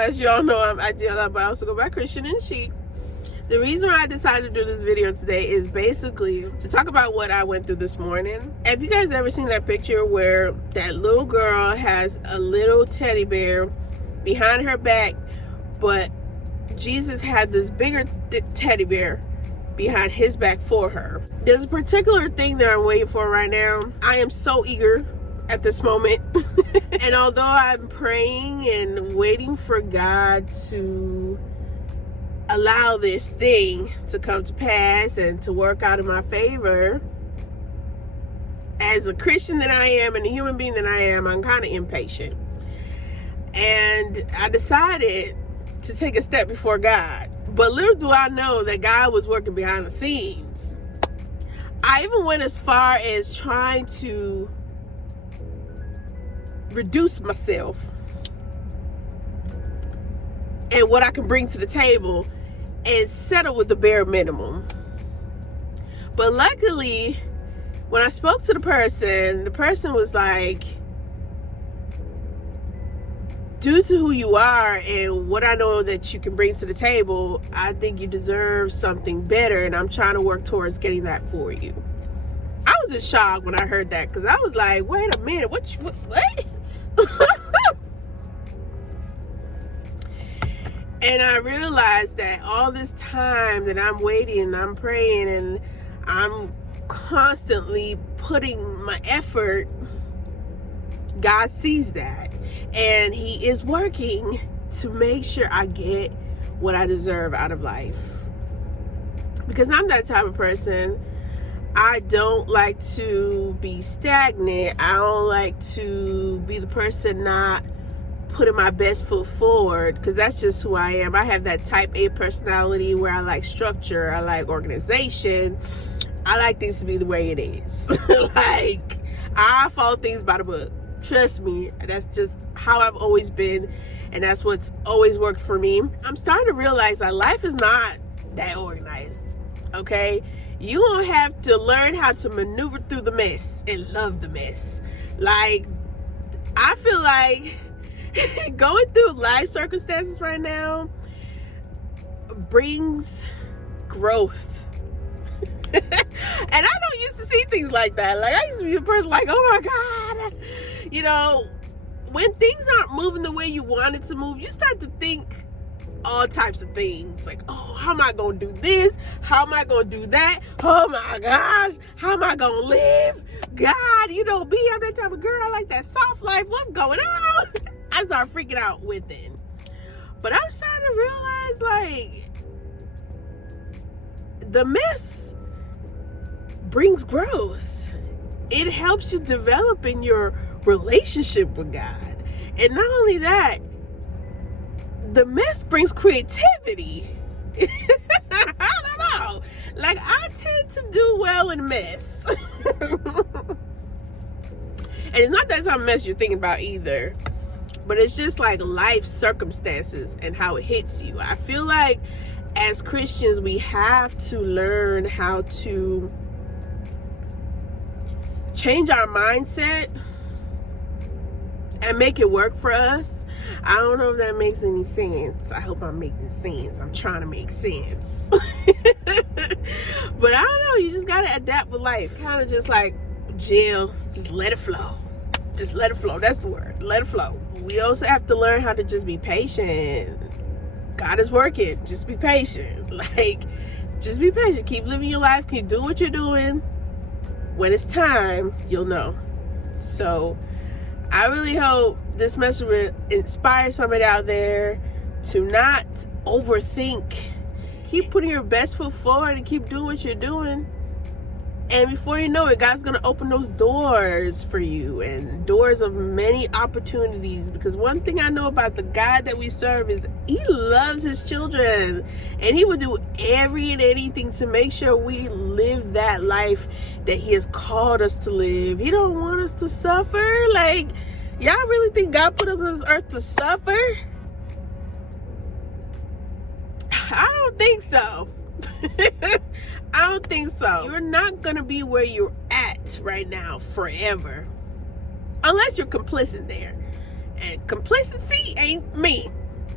as you all know, I'm Adiola, but I also go by Christian and Chic. The reason why I decided to do this video today is basically to talk about what I went through this morning. Have you guys ever seen that picture where that little girl has a little teddy bear behind her back, but Jesus had this bigger teddy bear behind his back for her? There's a particular thing that I'm waiting for right now. I am so eager at this moment. And although I'm praying and waiting for God to allow this thing to come to pass and to work out in my favor, as a Christian that I am and a human being that I am, I'm kind of impatient. And I decided to take a step before God. But little do I know that God was working behind the scenes. I even went as far as trying to reduce myself and what I can bring to the table and settle with the bare minimum. But luckily, when I spoke to the person was like, due to who you are and what I know that you can bring to the table, I think you deserve something better, and I'm trying to work towards getting that for you. I was in shock when I heard that, because I was like, wait a minute, what? And I realized that all this time that I'm waiting, I'm praying, and I'm constantly putting my effort, God sees that. And he is working to make sure I get what I deserve out of life. Because I'm that type of person. I don't like to be stagnant. I don't like to be the person not putting my best foot forward, because that's just who I am. I have that type A personality where I like structure, I like organization, I like things to be the way it is. Like, I follow things by the book. Trust me, that's just how I've always been, and that's what's always worked for me. I'm starting to realize that life is not that organized, okay? You don't have to learn how to maneuver through the mess and love the mess. Like, I feel like going through life circumstances right now brings growth. And I don't used to see things like that. Like, I used to be a person like, oh my God. You know, when things aren't moving the way you want it to move, you start to think all types of things. Like, oh, how am I going to do this? How am I going to do that? Oh my gosh, how am I going to live? God, you know me, I'm that type of girl. I like that soft life. What's going on? I start freaking out within. But I'm starting to realize, like, the mess brings growth. It helps you develop in your relationship with God. And not only that, the mess brings creativity. I don't know. Like, I tend to do well in mess. And it's not that type of mess you're thinking about either. But it's just like life circumstances and how it hits you. I feel like as Christians, we have to learn how to change our mindset and make it work for us. I don't know if that makes any sense. I hope I'm making sense. I'm trying to make sense. But I don't know. You just got to adapt with life. Kind of just like Jill, just let it flow. Just let it flow. That's the word. Let it flow. We also have to learn how to just be patient. God is working. Just be patient. Like, just be patient. Keep living your life. Keep doing what you're doing. When it's time, you'll know. So, I really hope this message will inspire somebody out there to not overthink. Keep putting your best foot forward and keep doing what you're doing. And before you know it, God's going to open those doors for you, and doors of many opportunities. Because one thing I know about the God that we serve is he loves his children. And he will do every and anything to make sure we live that life that he has called us to live. He don't want us to suffer. Like, y'all really think God put us on this earth to suffer? I don't think so. I don't think so. You're not going to be where you're at right now forever. Unless you're complicit there. And complacency ain't me.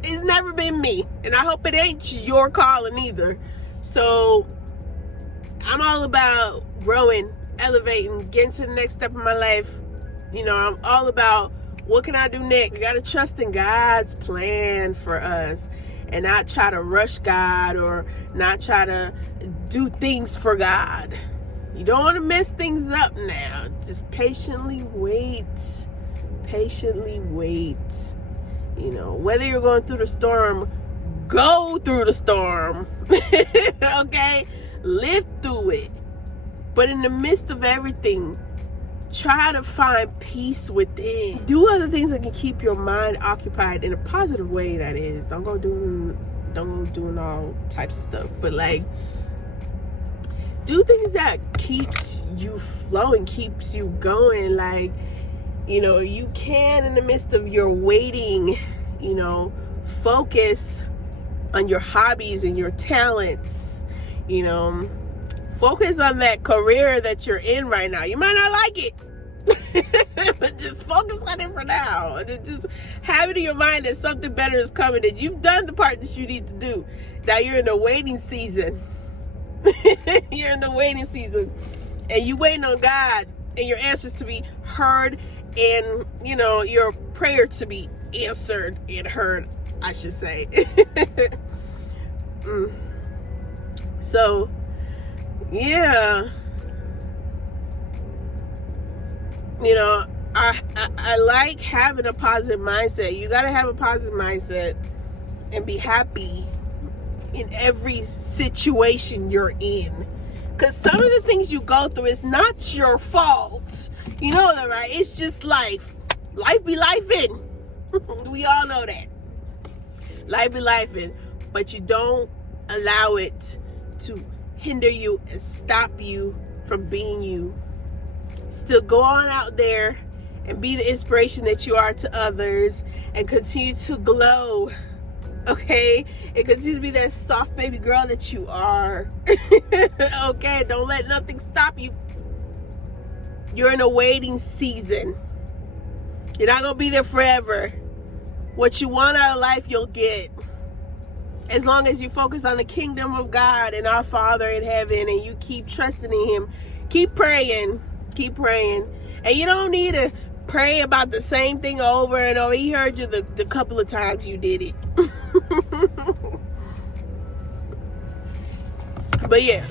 It's never been me. And I hope it ain't your calling either. So I'm all about growing, elevating, getting to the next step of my life. You know, I'm all about what can I do next? We got to trust in God's plan for us and not try to rush God or not try to do things for God. You don't want to mess things up now. Just patiently wait. Patiently wait. You know, whether you're going through the storm, go through the storm. Okay? Live through it. But in the midst of everything, try to find peace within. Do other things that can keep your mind occupied in a positive way, that is. Don't go doing all types of stuff. But like, do things that keeps you flowing, keeps you going. Like, you know, you can, in the midst of your waiting, you know, focus on your hobbies and your talents. You know, focus on that career that you're in right now. You might not like it, but just focus on it for now. And just have it in your mind that something better is coming, that you've done the part that you need to do. Now you're in the waiting season. You're in the waiting season. And you waiting on God and your answers to be heard, and, you know, your prayer to be answered and heard, I should say. So, yeah. You know, I like having a positive mindset. You got to have a positive mindset and be happy in every situation you're in. Because some of the things you go through is not your fault. You know that, right? It's just life. Life be lifing. We all know that. Life be lifing. But you don't allow it to hinder you and stop you from being you. Still go on out there and be the inspiration that you are to others and continue to glow. Okay? And continue to be that soft baby girl that you are. Okay? Don't let nothing stop you. You're in a waiting season. You're not going to be there forever. What you want out of life, you'll get. As long as you focus on the kingdom of God and our Father in heaven, and you keep trusting in Him. Keep praying. Keep praying. And you don't need to pray about the same thing over and over. He heard you the couple of times you did it. But yeah.